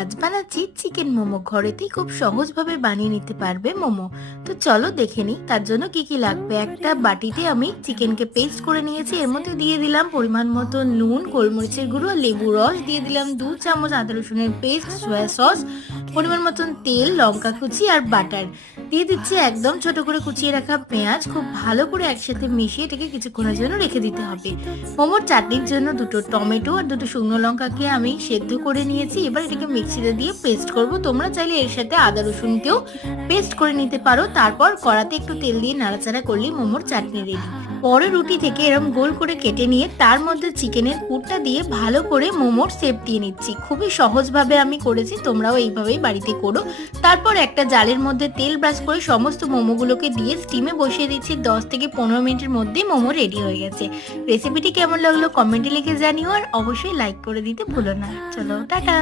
আজ বানাচ্ছি চিকেন মোমো। ঘরেতেই খুব সহজভাবে বানিয়ে নিতে পারবে মোমো। তো চলো দেখে নিই তার জন্য কি কি লাগবে। একটা বাটিতে আমি চিকেনকে পেস্ট করে নিয়েছি, এর মধ্যে দিয়ে দিলাম পরিমাণ মতো নুন, গোলমরিচের গুঁড়ো, লেবু রস, দিয়ে দিলাম 2 চামচ আদা রসুনের পেস্ট, সয়া সস, পরিমাণ মতন তেল, লঙ্কা কুচি আর বাটার। দিয়ে দিচ্ছি একদম ছোট করে কুচিয়ে রাখা পেঁয়াজ। খুব ভালো করে একসাথে মিশিয়ে এটাকে কিছুক্ষণের জন্য রেখে দিতে হবে। মোমোর চাটনির জন্য 2টো টমেটো আর 2টো শুকনো লঙ্কাকে আমি সেদ্ধ করে নিয়েছি। এবার এটাকে মিক্সিতে দিয়ে পেস্ট করব। তোমরা চাইলে এর সাথে আদা রসুনকেও পেস্ট করে নিতে পারো। তারপর কড়াতে একটু তেল দিয়ে নাড়াচাড়া করলেই মোমোর চাটনি রেডি। পরে রুটি থেকে এরম গোল করে কেটে নিয়ে তার মধ্যে চিকেনের পুরটা দিয়ে ভালো করে মোমোর শেপ দিয়ে নিচ্ছি। খুবই সহজভাবে আমি করেছি, তোমরাও এইভাবেই বাড়িতে করো। তারপর একটা জালের মধ্যে তেল ব্রাশ করে সমস্ত মোমোগুলোকে দিয়ে স্টিমে বসিয়ে দিচ্ছি। 10 থেকে 15 মিনিটের মধ্যেই মোমো রেডি হয়ে গেছে। রেসিপিটি কেমন লাগলো কমেন্টে লিখে জানিও, আর অবশ্যই লাইক করে দিতে ভুলো না। চলো টাটা।